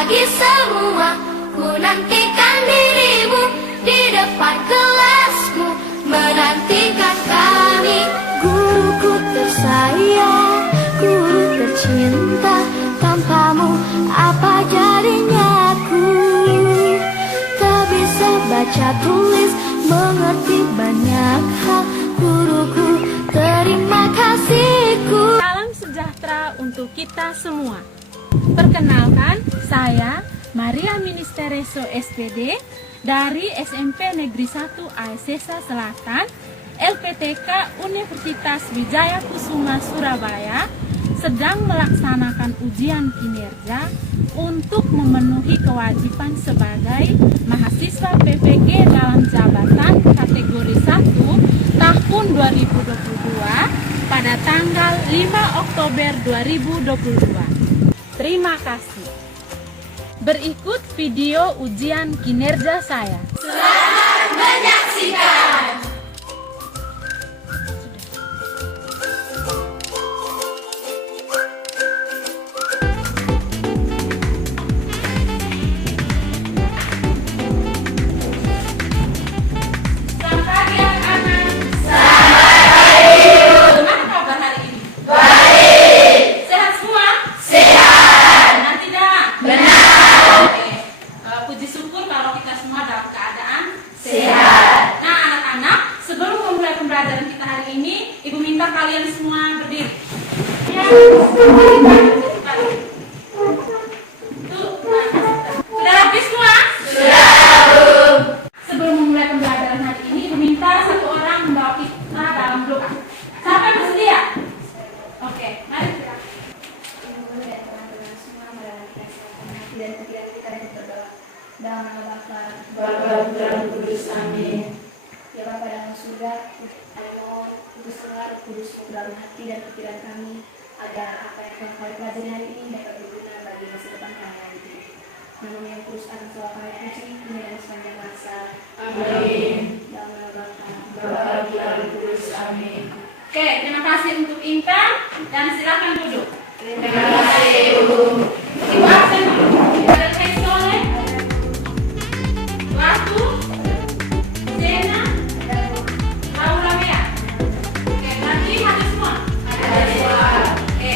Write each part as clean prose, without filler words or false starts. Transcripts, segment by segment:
pagi semua, ku nantikan dirimu di depan kelasku, menantikan kami. Guruku tersayang, guru tercinta, tanpamu apa jadinya aku? Tak bisa baca tulis, mengerti banyak hal. Guruku, terima kasihku. Salam sejahtera untuk kita semua. Perkenalkan, saya Maria Ministereso SPD dari SMP Negeri 1 Aesesa Selatan, LPTK Universitas Wijaya Kusuma Surabaya, sedang melaksanakan ujian kinerja untuk memenuhi kewajiban sebagai mahasiswa PPG dalam jabatan kategori 1 tahun 2022 pada tanggal 5 Oktober 2022. Terima kasih. Berikut video ujian kinerja saya. Selamat menyaksikan. Kalian semua berdiri. Sudah habis semua? Sudah. Sebelum memulai pembelajaran hari ini, Ibu minta satu orang membawa kita dalam doa. Siapa yang bersedia? Oke, mari kita. Ibu dan teman-teman semua merayakan dan pikiran kita dan berdoa. Dalam nama Bapa, Putra dan Kudus, amin. Ya Bapa dalam surga, Kudus Roh Kudus dalam hati dan pikiran kami, agar apa yang telah kami pelajari hari ini dapat berguna bagi masa depan kami yang hidup. Nama yang kudus akan selalu kami puji, kini dan sepanjang masa. Amin. Dalam nama Bapa, Putra dan Kudus, amin. Oke, terima kasih untuk Intan dan silakan duduk. Terima kasih, Ibu. Ibu absen dulu. Ada Teh Soleh, Watu, Zena, Laura Mea. Oke, nanti ada semua. Ada semua. Oke.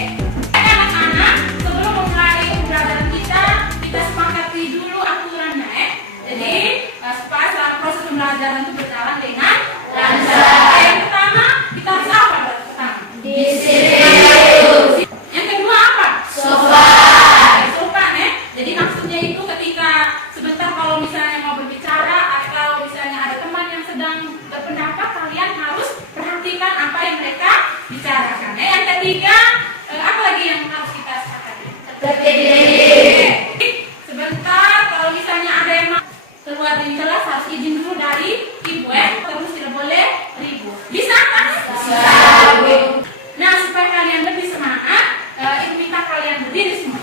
Anak-anak, sebelum memulai pembelajaran kita sepakati dulu aturannya ya. Jadi, supaya selama proses pembelajaran itu berjalan dengan lancar. Yang pertama, kita harus apa pertama? Disiplin. Yang kedua apa? Sopan. Sopan ya. Jadi maksudnya itu ketika sebentar kalau misalnya mau berbicara atau misalnya ada teman yang sedang berpendapat, kalian harus perhatikan apa yang mereka bicarakan. Yang ketiga, apa lagi yang harus kita sepakati? Sebentar kalau misalnya ada yang mau keluar dari kelas harus izin dulu dari ibu ya. Terus tidak boleh ribut. Bisa kan? Bisa. Nah, supaya kalian lebih semangat, ibu minta kalian berdiri semua.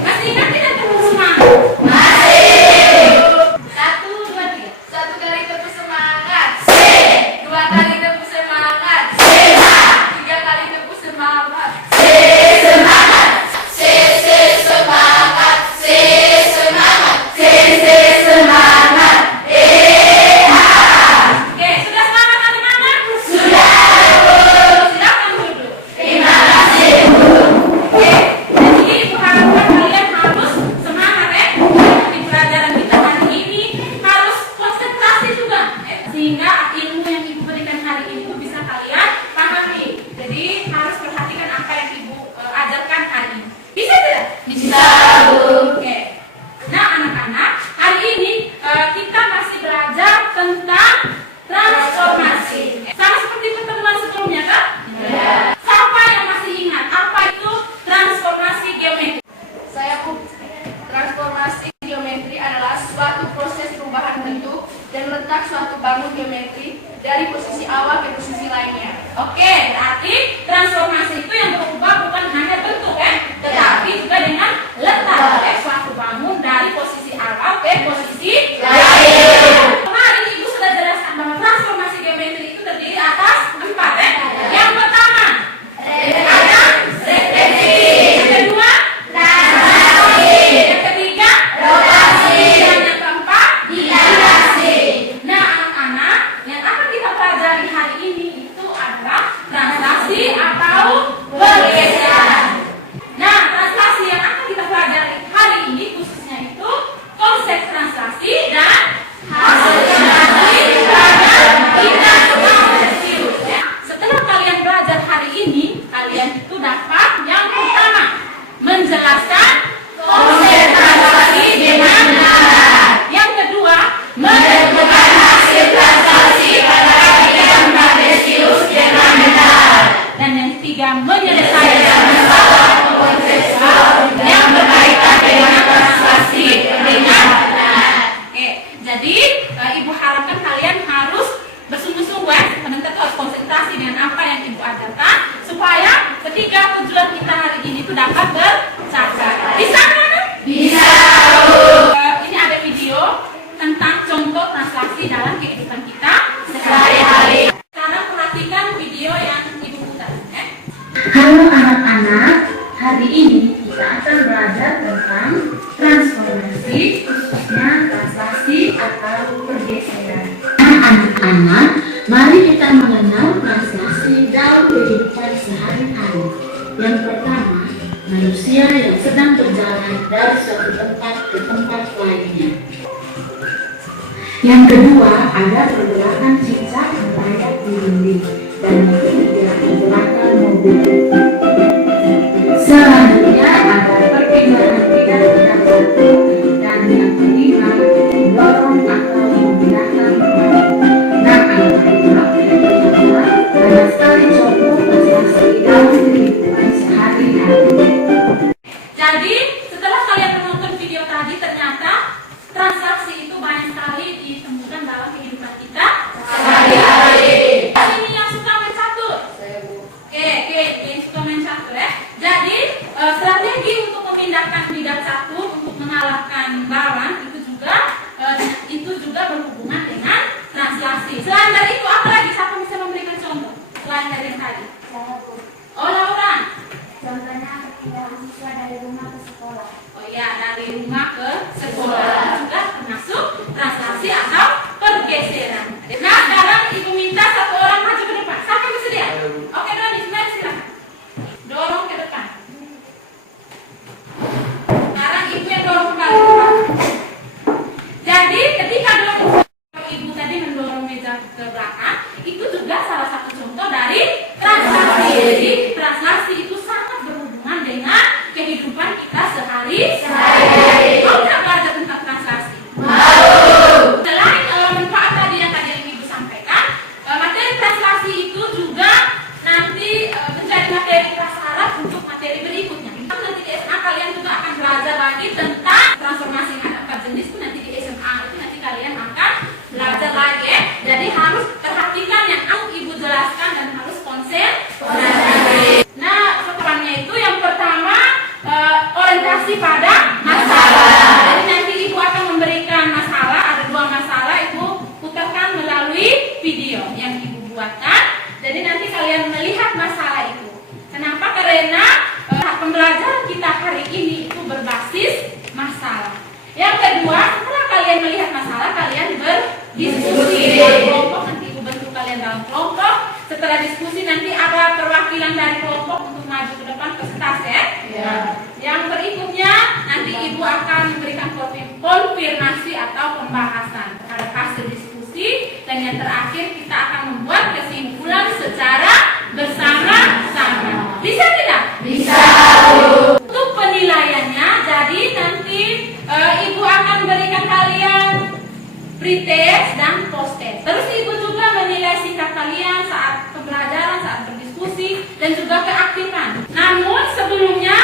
Masih ingat tidak tepuk semangat? Masih. 1, 2, 3. 1 kali tepuk semangat. 2 kali tepuk semangat. 3 kali tepuk semangat. Oke, sudah semangat anak-anak? Sudah. Silakan duduk. Terima kasih, Bu. Oke, jadi ibu harapkan kalian harus semangat ya. Di pelajaran kita hari ini harus konsentrasi juga sehingga ilmu yang ibu berikan hari ini bisa kalian pahami. Jadi harus perhatikan apa yang ibu ajarkan hari ini. Bisa tidak? Bisa, Bu. Oke. Nah, anak-anak, hari ini kita masih belajar tentang transformasi. Sama seperti pertemuan sebelumnya kan? Iya. Siapa yang masih ingat apa itu transformasi geometri? Saya pun transformasi geometri adalah suatu proses perubahan bentuk dan letak suatu bangun geometri dari posisi awal ke posisi lainnya. Oke, berarti transformasi itu yang berubah bukan hanya bentuk tetapi juga dengan letak suatu bangun dari posisi awal ke posisi lain. Kemarin ibu sudah jelaskan bahwa transformasi geometri itu terdiri atas 4 Yang pertama ada refleksi. Yang kedua transformasi. anak-anak, mari kita mengenal transaksi dalam kehidupan sehari-hari. Yang pertama, manusia yang sedang berjalan dari suatu tempat ke tempat lainnya. Yang kedua, ada pergerakan cicak merayap di dinding. Dan yang ketiga, pergerakan mobil. Selanjutnya ada perpindahan bidang tertentu. Dan yang kelima, dorong atau memindahkan barang. Nah, ternyata ada sekali contoh transaksi dalam kehidupan sehari-hari. Jadi, setelah kalian menonton video tadi, ternyata transaksi itu banyak sekali ditemukan dalam kehidupan kita sehari-hari. Ini yang suka main catur? Oke, yang suka main catur ya. Jadi, strategi untuk memindahkan bidang catur untuk mengalahkan lawan itu juga berhubungan dengan transaksi. Selain dari itu, apa lagi? Siapa bisa memberikan contoh? Selain dari yang tadi. Oh, Laura. Contohnya perpindahan siswa dari rumah ke sekolah. Oh iya, dari rumah ke sekolah juga termasuk transaksi atau pergeseran. Nah, sekarang ibu minta satu orang maju ke depan. Siapa yang bersedia? Oke, Doni, sebenarnya silakan. Dorong ke depan. Sekarang ibu yang dorong kembali ke depan. Jadi, ketika ibu tadi mendorong meja ke belakang, itu juga salah satu contoh dari transaksi. Jadi, transaksi itu sangat berhubungan dengan kehidupan kita sehari-hari. Mau nggak belajar tentang transaksi? Mau. Selain manfaat tadi yang ibu sampaikan, materi transaksi itu juga nanti menjadi materi prasarat untuk materi berikutnya. Nanti di SMA kalian juga akan belajar lagi tentang transformasi yang ada 4 jenis. Itu nanti di SMA itu nanti kalian akan belajar lagi ya. Jadi harus perhatikan yang ibu jelaskan dan harus konsentrasi. Nah, setelahnya itu yang pertama orientasi pada masalah. Jadi nanti ibu akan memberikan masalah, ada 2 masalah, ibu putarkan melalui video yang ibu buatkan. Jadi nanti kalian melihat masalah itu. Kenapa? Karena pembelajaran kita hari ini itu berbasis masalah. Yang kedua, setelah kalian melihat masalah, kalian berdiskusi dalam kelompok. Nanti ibu bentuk kalian dalam kelompok. Setelah diskusi nanti ada perwakilan dari kelompok untuk maju ke depan ke staf ya. Yang berikutnya nanti ibu akan memberikan konfirmasi atau pembahasan terhadap hasil diskusi, dan yang terakhir kita akan membuat kesimpulan secara bersama-sama. Bisa tidak? Bisa. Untuk penilaiannya, jadi nanti ibu akan berikan kalian pretest dan post-test. Terus ibu juga menilai sikap kalian saat pembelajaran, saat berdiskusi, dan juga keaktifan. Namun sebelumnya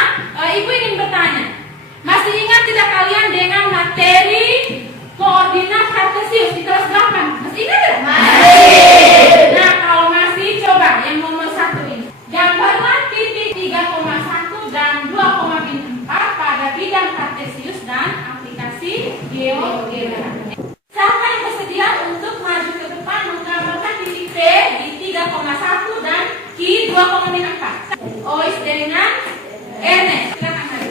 ibu ingin bertanya, masih ingat tidak kalian dengan materi koordinat kartesius di kelas 8? Masih ingat tidak? Masih. Nah, kalau masih, coba yang nomor 1 ini. Gambarlah titik 3,1 dan 2,4 pada bidang kartesius dan aplikasi GeoGebra. Siapa yang bersedia untuk maju ke depan menggambarkan titik P di 3,1 dan Q 2,4? Ois dengan Ernest. Silakan maju.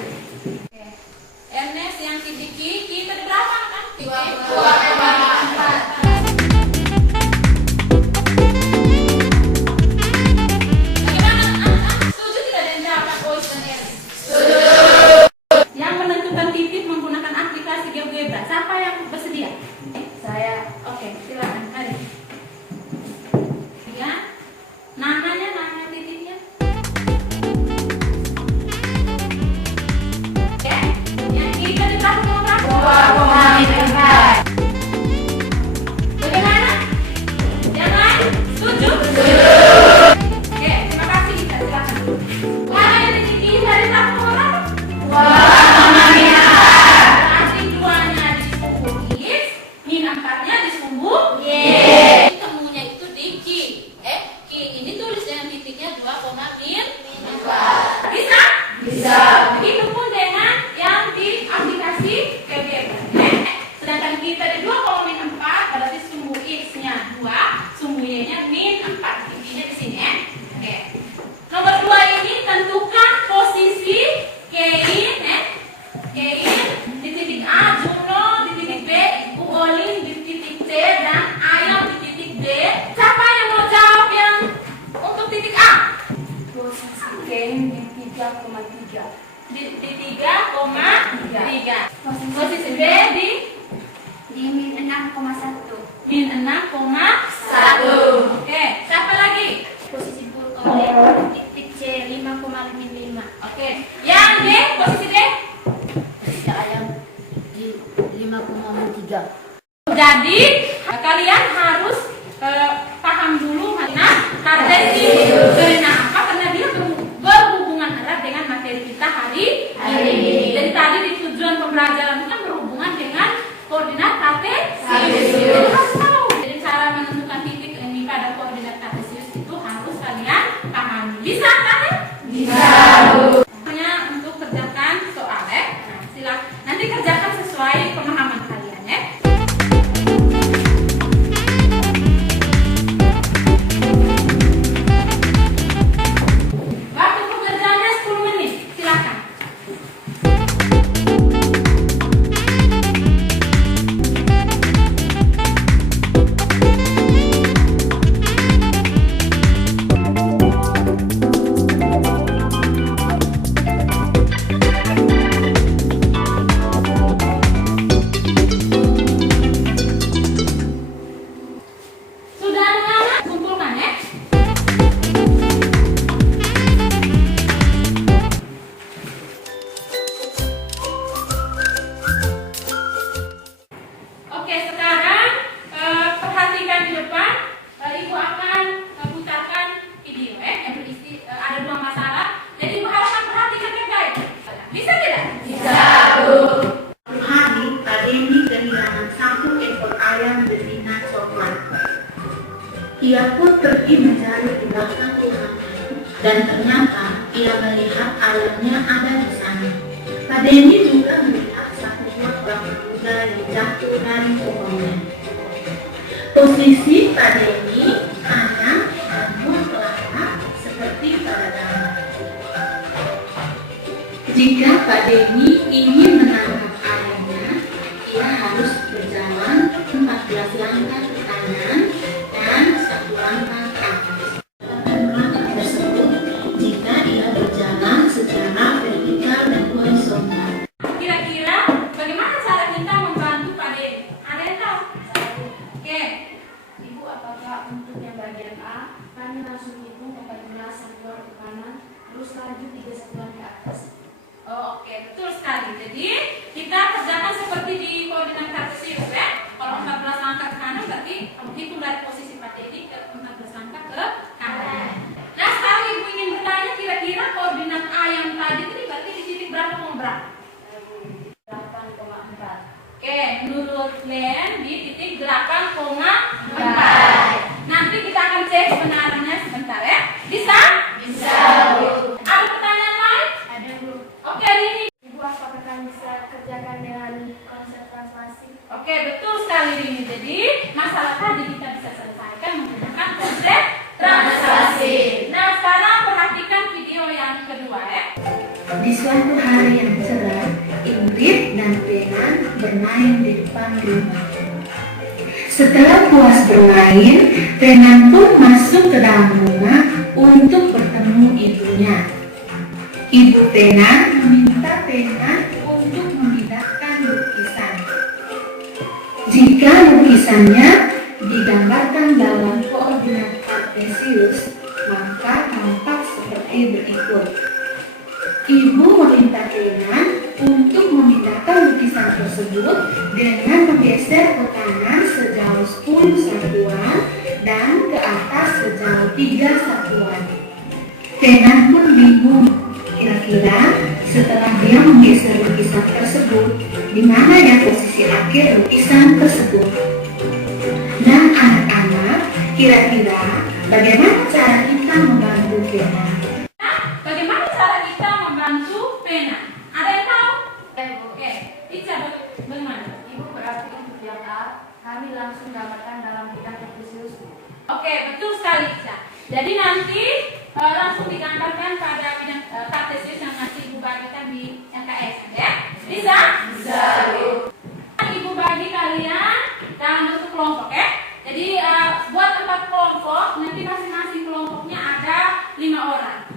Ernest yang titik Q tadi berapa kan? 2,4. Yang menentukan titik menggunakan aplikasi GeoGebra, siapa yang bersedia? Saya. Oke, silakan. Mari. Ya. Nama titiknya. Oke. Yang kita di belakang berapa? 2,4. Bagaimana? Yang lain? Setuju? Oke, terima kasih. Silakan. Mana yang titik dari belakang berapa? 2,5. Berarti 2-nya disumbu X, min 4-nya disumbu Y. Temunya itu di Q. Q ini tulis dengan titiknya 2,4. Bisa? Bisa. Begitupun dengan yang di aplikasi GeoGebra. Sedangkan kita di 2,4 berarti sumbu X-nya 2, sumbu Y-nya min 4. Titiknya di sini ya. Oke. Nomor 2 ini tentukan posisi Kein di titik A, Juno di titik B, Uolin di titik C, dan Ayam di titik D posisi D di 3,3. Di 3,3. Posisi B Di min 6,1. min 6,1. Oke, siapa lagi? Posisi oleh titik C 5,55. Oke, yang D, posisi D. Posisi ayam di 5,3. Jadi kalian harus paham dulu makna kartesius. Karena apa? Karena dia berhubungan erat dengan materi kita hari ini. Jadi tadi di tujuan pembelajaran itu kan berhubungan dengan koordinat kartesius. Jadi harus tahu. Jadi cara menentukan titik ini pada koordinat kartesius itu harus kalian pahami. Bisa kan? Bisa. Hanya untuk kerjakan soal ya. Nah, silakan nanti kerjakan sesuai pemahaman kalian ya. Waktu pengerjaannya 10 menit. Silakan. Sudah anak-anak kumpulkan ya. Oke, sekarang perhatikan di depan. Ibu akan putarkan video yang berisi ada 2 masalah. Jadi ibu harapkan perhatikan baik-baik. Bisa tidak? Bisa. Suatu hari, Pak Denny kehilangan 1 ekor ayam betina coklat. Ia pun pergi mencari di belakang rumahnya, dan ternyata ia melihat ayamnya ada di sana. Pak Denny juga melihat satu buah bambu muda yang jatuh dari pohonnya. Posisi Pak Denny hanya dan buah kelapa seperti pada gambar. Jika Pak Denny ingin menangkap ayamnya, ia harus berjalan 14 langkah ke kanan dan 1 langkah ke atas. Langkah tersebut jika ia berjalan secara vertikal dan horizontal. Kira-kira bagaimana cara kita membantu Pak Denny? Ada yang tahu? Oke. Ibu, apakah untuk yang bagian A, kami langsung hitung 14 satuan ke kanan, terus laju 3 satuan ke atas. Oh, oke, betul sekali. Jadi kita kerjakan seperti di koordinat kartesius ya. Kalau 14 langkah ke kanan berarti kamu hitung dari posisi Pak Denny ke 14 langkah ke kanan. Nah, sekarang ibu ingin bertanya kira-kira koordinat A yang tadi itu berarti di titik berapa koma berapa? 8,4. Oke, menurut Len di titik 8,4. Nanti kita akan cek kebenarannya sebentar ya. Bisa? Bisa. Ada pertanyaan lain? Ada, Bu. Oke, Rini. Ibu, apakah kami bisa kerjakan dengan konsep translasi? Oke, betul sekali Rini. Jadi masalah tadi kita bisa selesaikan menggunakan konsep translasi. Nah, sekarang perhatikan video yang kedua ya. Di suatu hari yang cerah, Ingrid dan Renan bermain di depan rumah. Setelah puas bermain, Renan pun masuk ke dalam rumah untuk bertemu ibunya. Ibu Renan meminta Renan untuk memindahkan lukisan. Jika lukisannya digambarkan dalam koordinat kartesius, maka tampak seperti berikut. Ibu meminta Renan untuk memindahkan lukisan tersebut dengan menggeser ke kanan sejauh 10 satuan dan ke atas sejauh 3 satuan. Renan pun bingung, kira-kira setelah dia menggeser lukisan tersebut, di mana ya posisi akhir lukisan tersebut. Dan anak-anak, kira-kira bagaimana cara kita membantu Renan? Bagaimana cara kita membantu pena? Ada yang tahu? Bu. Oke, Ica bagaimana? Ibu, berarti untuk yang A, kami langsung gambarkan dalam bidang kartesius. Oke, betul sekali Ica. Jadi nanti langsung digambarkan pada bidang kartesius yang nanti Ibu bagikan di MKS ya. Bisa? Bisa. Ibu bagi kalian dalam bentuk kelompok ya. Jadi buat 4 kelompok, nanti masing-masing kelompoknya ada 5 orang.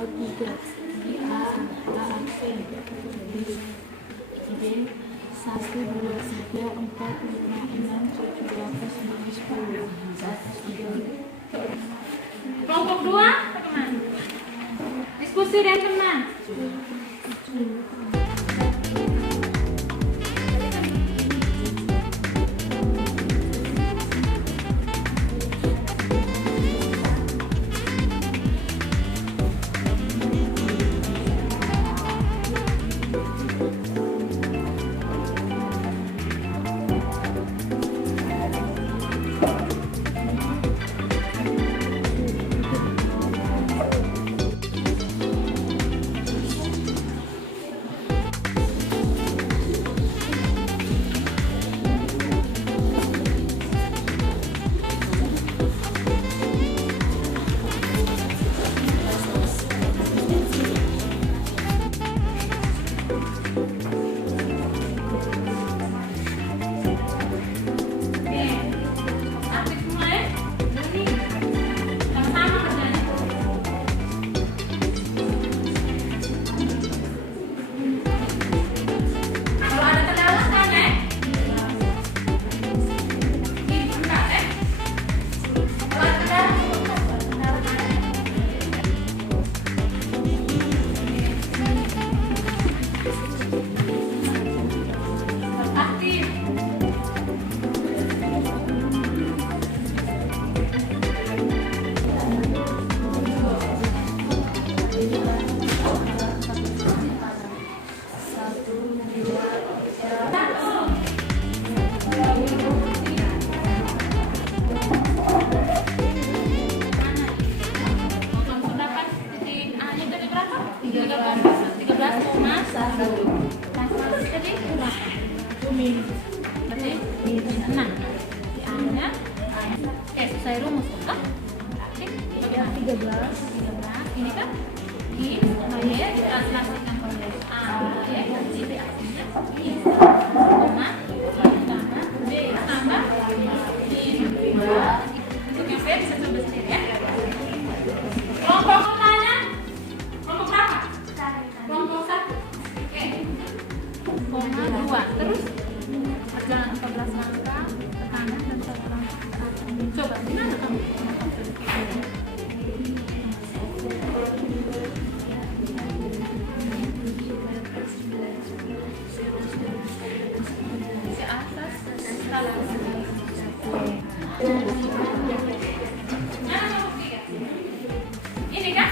3 A absen B 1 2 3 4 5 6 7 8 9 10 11 12 Kelompok 2 bagaimana? Diskusi dan tenang. Selesai rumus kan? Berarti 13 ini kan I ya ditranslasikan ke A ya jadi artinya I koma tambah B tambah I untuk yang B bisa coba sendiri ya. Kelompok pertanyaan kelompok berapa? Kelompok 1 oke koma 2 terus perjalanan 14 langkah ke kanan dan 1 langkah ke atas. Coba gimana kamu? Ke atas salah. Mana kamu tiga? Ini kan?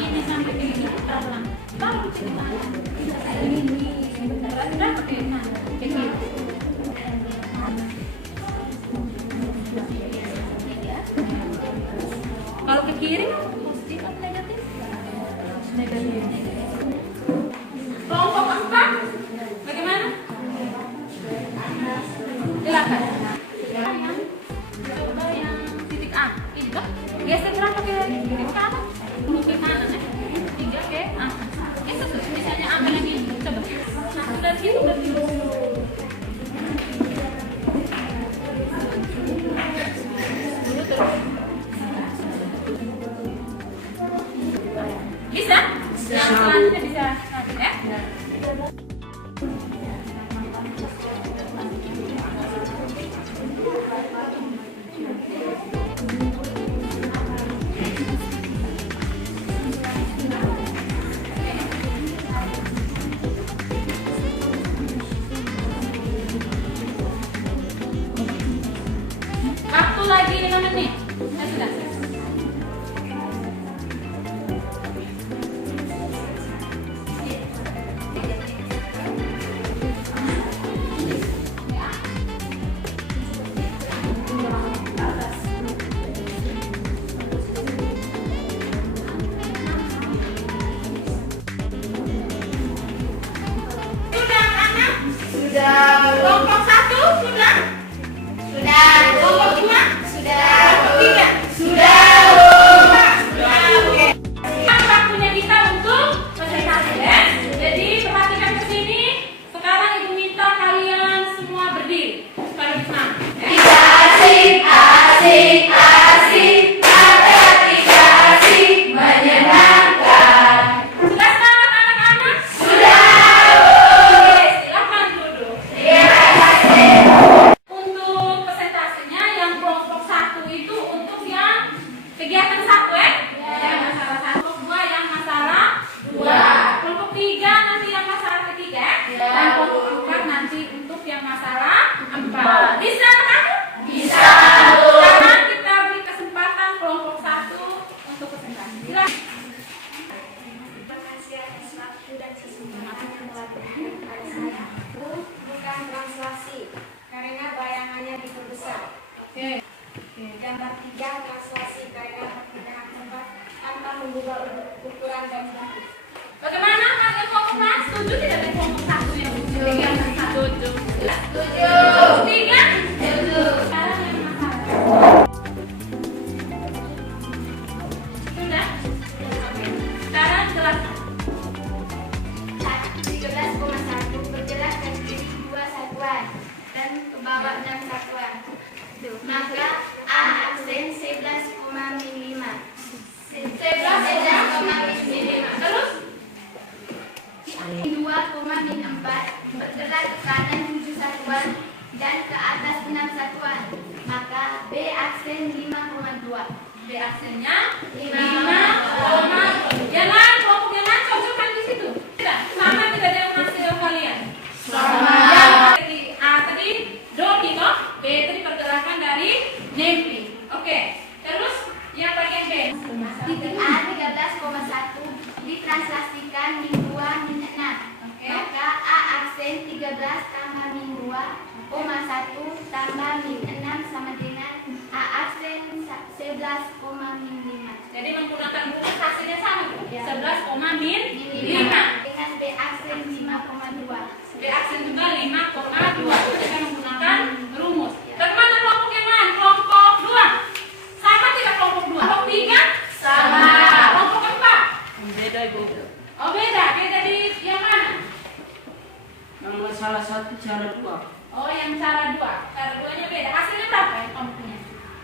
Ini sampai ke ini pelan. Baru cerita. Ini beneran pakai mana? Kayak gitu. Kalau ke kiri positif atau negatif? Negatif. Kelompok 4 bagaimana? Silakan. Coba yang titik A. Itu geser berapa ke kiri ke kanan? Ke kanan ya. 3 ke A. Itu misalnya apa lagi? Coba. Satu dari situ berarti. Bisa? Selanjutnya bisa ya? Waktu lagi 5 menit. Ya sudah. Kelompok 1 sudah? Sudah. Kelompok 2? Sudah. Kelompok 3? Sudah. Oke. Waktunya kita untuk presentasi ya. Jadi perhatikan ke sini. Sekarang Ibu minta kalian semua berdiri. Supaya lebih semangat. Kita asik, asik, asik, matematika asik, menyenangkan. dan satuan. Maka A aksen 11,5. 11,5. Terus 2,4 bergerak ke kanan 7 satuan dan ke atas 6 satuan. Maka B aksen 5,2. B aksennya 5,2. Jangan kelompok yang lain cocokkan di situ. Tidak, sama tidak ada yang hasil kalian. Sama. Jadi A tadi Dodi toh, B tadi pergerakan dari Nempi. Oke. Terus yang bagian B. Titik A 13,1 ditranslasikan min 2 min 6. Maka A aksen 13 tambah min 2, 1 tambah min 6 sama dengan A aksen 11, min 5. Jadi menggunakan rumus hasilnya sama. 11, min 5. Dengan B aksen 5,2. B aksen juga 5,2. Kita menggunakan rumus. Bagaimana kelompok yang lain? Kelompok 2. Sama tidak kelompok 2? Kelompok 3? Sama. Kelompok 4? Beda, Ibu. Oh beda. Beda di yang mana? Yang salah satu cara 2. Oh yang cara 2. Cara 2-nya beda. Hasilnya berapa yang kamu punya?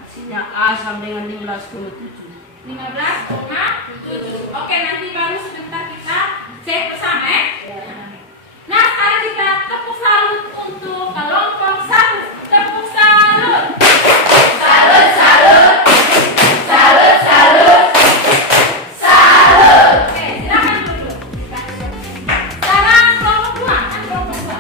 Hasilnya A sama dengan 15,7. 15,7. Oke, nanti baru sebentar kita cek bersama ya. Nah, sekarang kita tepuk salut untuk kelompok 1. Tepuk salut. Salut, salut. Salut, salut. Salut. Oke, silakan duduk. Sekarang kelompok 2. Kan kelompok 2.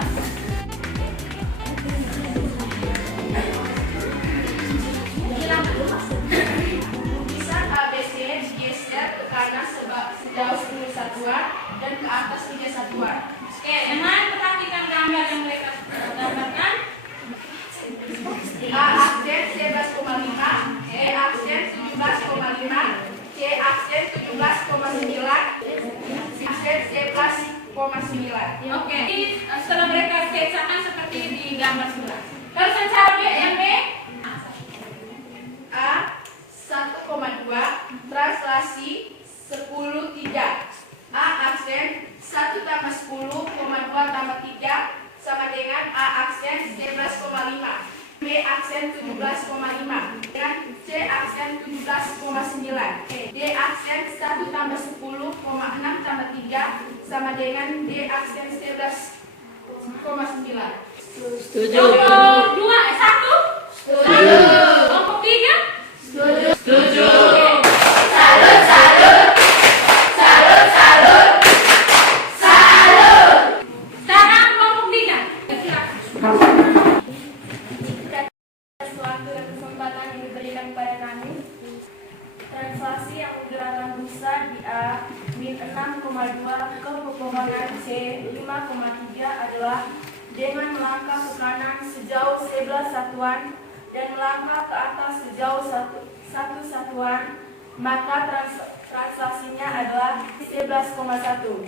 Tulisan ABC digeser ke kanan sejauh 10 satuan dan ke atas 3 satuan. Oke, yang lain perhatikan gambar yang mereka gambarkan. A aksen 11,5, B aksen 17,5, C aksen 17,9, aksen 11,9. Oke, ini setelah mereka sketsakan seperti di gambar sebelah. Terus yang cara B, yang B? A 1,2 translasi 10,3. A aksen 1 tambah 10, 2 tambah 3 sama dengan A aksen 11,5. B aksen 17,5 dengan C aksen 17,9. D aksen 1 tambah 10, 6 tambah 3 sama dengan D aksen 11,9. Setuju. Kelompok 2, 1? Setuju. Kelompok 3? Setuju. Salut, salut. Salut, salut. Salut. Sekarang kelompok 3. Silakan. Suatu dan kesempatan yang diberikan kepada kami. Translasi yang menggerakkan busa di A min 6,2 ke pepohonan C 5,3 adalah dengan melangkah ke kanan sejauh 11 satuan dan melangkah ke atas sejauh 1 satuan, maka translasinya adalah 11,1.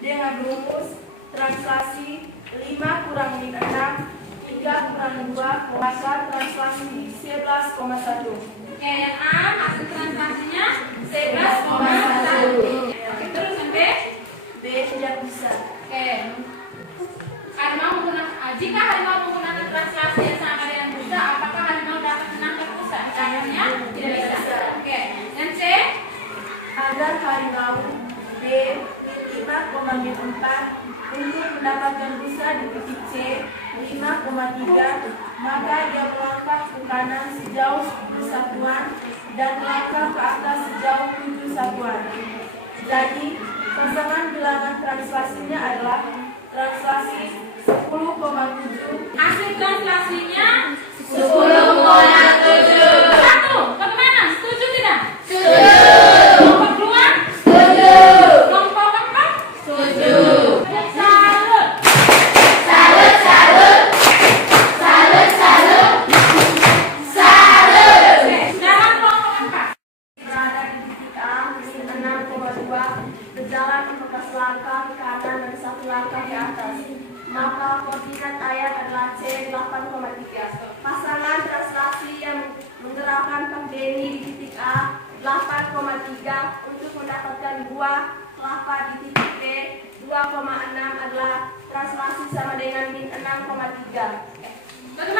Dengan rumus translasi 5 kurang min 6 3 kurang 2, maka translasi 11,1. Oke, yang A hasil translasinya 11,1. Oke, terus yang B? B tidak bisa. Oke. Jika harimau menggunakan translasi yang sama dengan busa, apakah harimau dapat menangkap busa? Jawabannya tidak bisa. Oke. Dan C? Agar harimau B min 5,4 untuk mendapatkan busa di titik C 5,3, maka dia melangkah ke kanan sejauh 10 satuan dan melangkah ke atas sejauh 7 satuan. Jadi, pasangan bilangan translasinya adalah translasi 10,7. Hasil translasinya 10,7. 1. Bagaimana? Setuju tidak? Setuju. Kelompok 2? Setuju. Kelompok 4? Setuju. Salut. Salut, salut. Salut, salut. Salut. Oke, sekarang kelompok 4. Berada di titik A min 6,2, berjalan membekas langkah ke kanan dan 1 langkah ke atas. Maka koordinat ayat adalah C 8,3. Pasangan translasi yang menggerakkan pembeni di titik A 8,3 untuk mendapatkan buah kelapa di titik B 2,6 adalah translasi sama dengan min 6,3. Bagaimana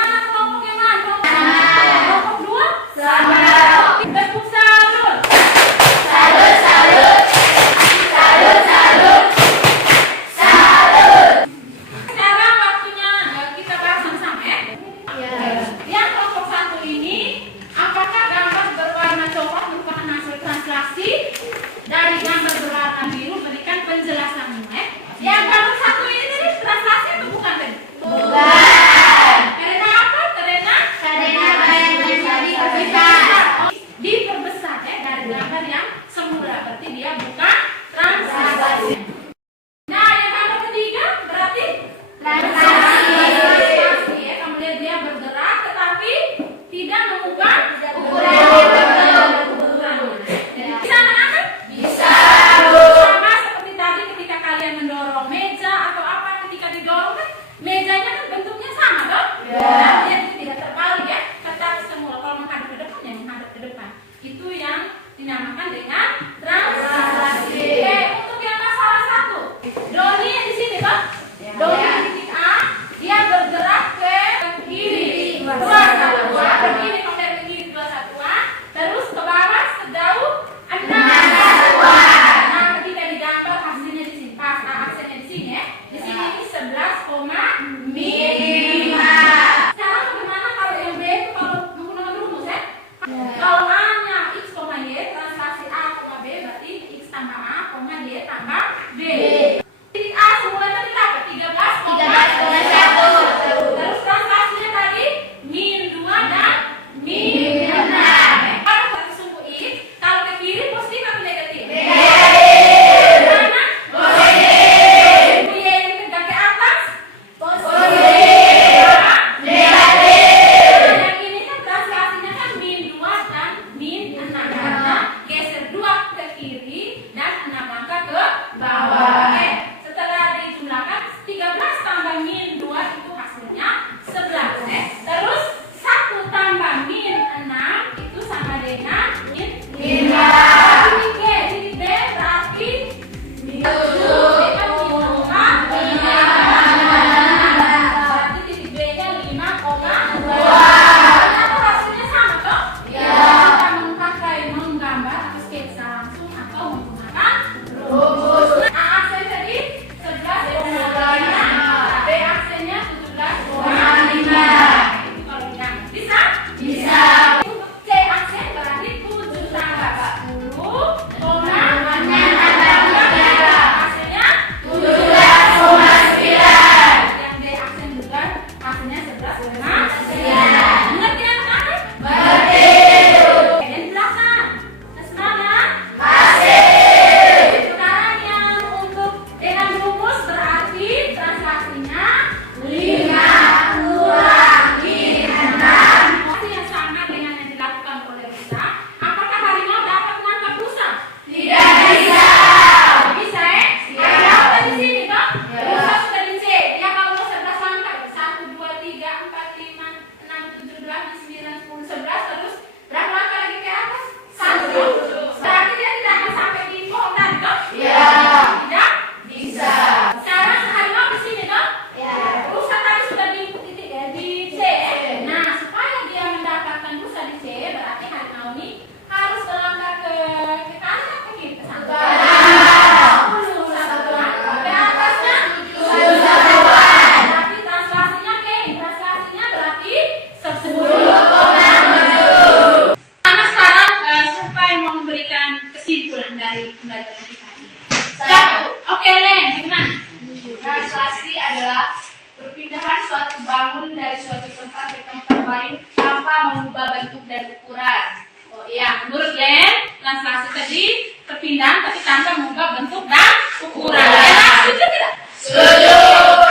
suatu bangun dari suatu tempat ke tempat lain tanpa mengubah bentuk dan ukuran. Oh iya, menurut Yen, translasi tadi perpindahan tapi tanpa mengubah bentuk dan ukuran. Ya, setuju tidak? Setuju.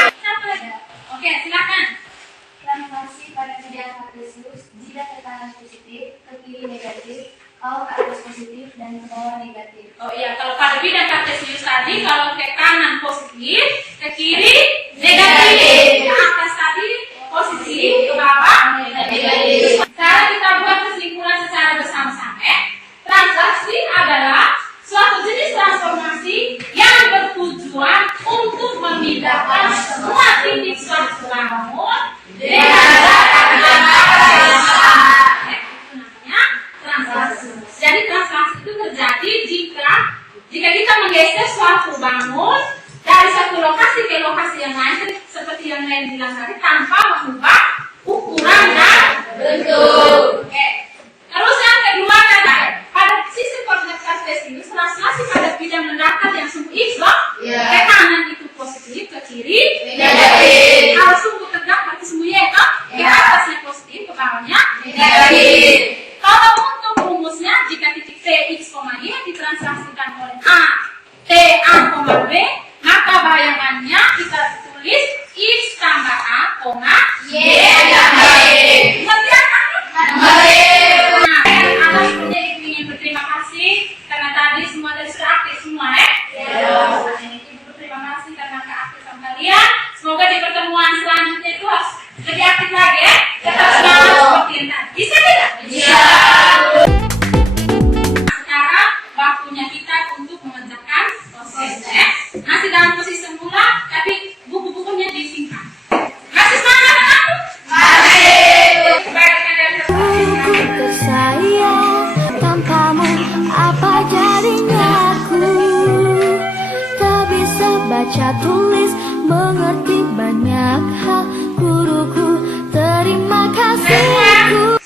Siapa lagi? Oke, silakan. Translasi pada media Kartesius, jika ke kanan positif, ke kiri negatif, kalau ke atas positif dan ke bawah negatif. Oh iya, kalau pada bidang Kartesius tadi, kalau ke kanan positif, ke kiri negatif. Ke atas tadi positif, ke bawah negatif. Cara kita buat kesimpulan secara bersama-sama. Transaksi adalah suatu jenis transformasi yang bertujuan untuk memindahkan semua titik suatu bangun dengan jarak yang sama. Itu namanya transaksi. Jadi transaksi itu terjadi jika kita menggeser suatu bangun dari satu lokasi ke lokasi yang lain, seperti yang lain bilang tadi, tanpa mengubah ukuran dan bentuk. Oke. Terus yang kedua pada sistem koordinat Kartesius, translasi pada bidang mendatar yang sumbu X loh. Ke kanan itu positif, ke kiri negatif. Kalau sumbu tegak berarti sumbu Y toh. Ke atasnya positif, ke bawahnya negatif. Kalau untuk rumusnya, jika titik T, X, Y ditransaksikan oleh A, T, A, B, maka bayangannya kita tulis X tambah A, Y tambah Y. Ngerti apa? Nah, atas proyek ingin berterima kasih karena tadi semua dari sudah aktif semua Ibu berterima kasih karena keaktifan kalian. Semoga di pertemuan selanjutnya itu harus lebih aktif lagi ya. Tetap semangat seperti yang tadi. Bisa tidak? Bisa. Sekarang waktunya kita untuk mengerjakan proses ya. Masih dalam posisi semula tapi buku-bukunya disingkat. Masih semangat kan? Masih. Baiknya dari Tersayang tanpamu apa jadinya aku. Tak bisa baca tulis mengerti banyak hal. Guruku terima kasihku.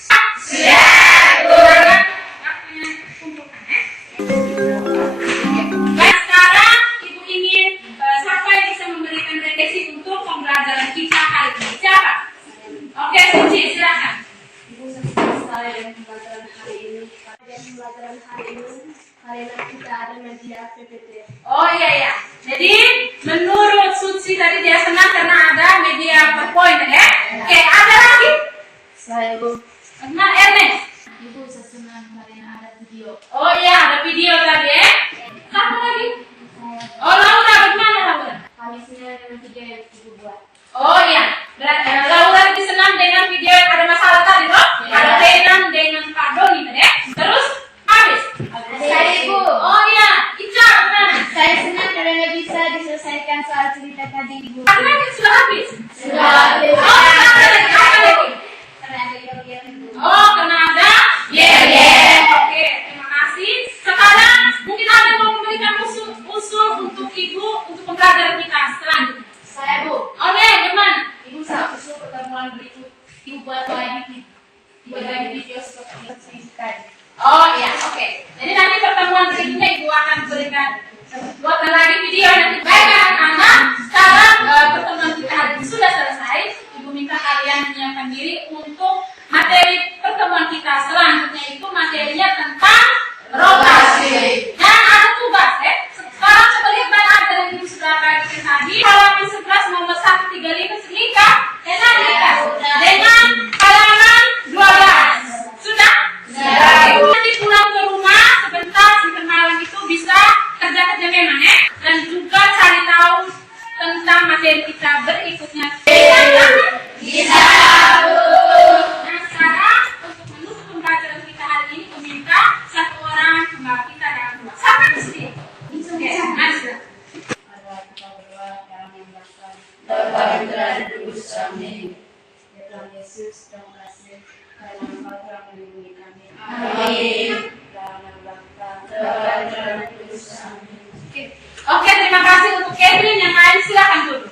Baik, sekarang Ibu ingin siapa yang bisa memberikan redaksi untuk pembelajaran kita kali ini? Siapa? Oke, Suci, silakan. Ibu selesai dengan pembelajaran hari ini. Pada pembelajaran hari ini, kita ada media PPT. Oh iya. Jadi menurut Suci tadi dia senang karena ada media PowerPoint ya. Oke, ada lagi? Saya Bu. Kenal Ernest? Ibu sesenang karena ada video. Oh iya, ada video tadi ya. Satu lagi? Oh, Laura, bagaimana Laura? Kami senang dengan video yang Ibu buat. Oh iya, Laura lebih senang dengan video yang ada masalah tadi loh. Ada Tenan dengan Pak Doni tadi ya. Terus habis. Saya Ibu. Oh iya, Ica bagaimana? Saya senang karena bisa diselesaikan soal cerita tadi Ibu. Karena sudah habis. Sudah. Oh, apa lagi? Karena ada yang Ibu. Oh, karena ada Oke, terima kasih. Sekarang mungkin ada yang mau memberikan usul untuk Ibu untuk pembelajaran kita selanjutnya. Saya Bu. Oke, gimana? Ibu saya usul pertemuan berikut. Ibu buat lagi video seperti tadi. Oh iya, oke. Jadi nanti pertemuan berikutnya Ibu akan berikan buatkan lagi video nanti. Baik anak-anak, sekarang pertemuan kita hari ini sudah selesai. Ibu minta kalian menyiapkan diri untuk materi pertemuan kita selanjutnya, itu materinya tentang rotasi. Dan ada tugas sekarang coba lihat bahan ajar yang Ibu sudah bagikan tadi. Halaman 11 nomor 135 selingkah dengan halaman 12. Sudah? Nanti pulang ke rumah sebentar sampai malam itu bisa kerja-kerja memang dan juga cari tahu tentang materi kita berikutnya. Bisa. Nah sekarang untuk menutup pembelajaran kita hari ini, aku minta satu orang kembali kita dalam dua. Siapa di sini? Oke, Mas. Ada kita berdoa dalam yang bahkan Bapa yang telah dikudus kami. Ya Tuhan Yesus, terima kasih karena Engkau telah melindungi kami. Amin. Dalam nama Bapa, Bapa yang telah dikudus kami. Oke, terima kasih untuk Kevin. Yang lain silakan dulu.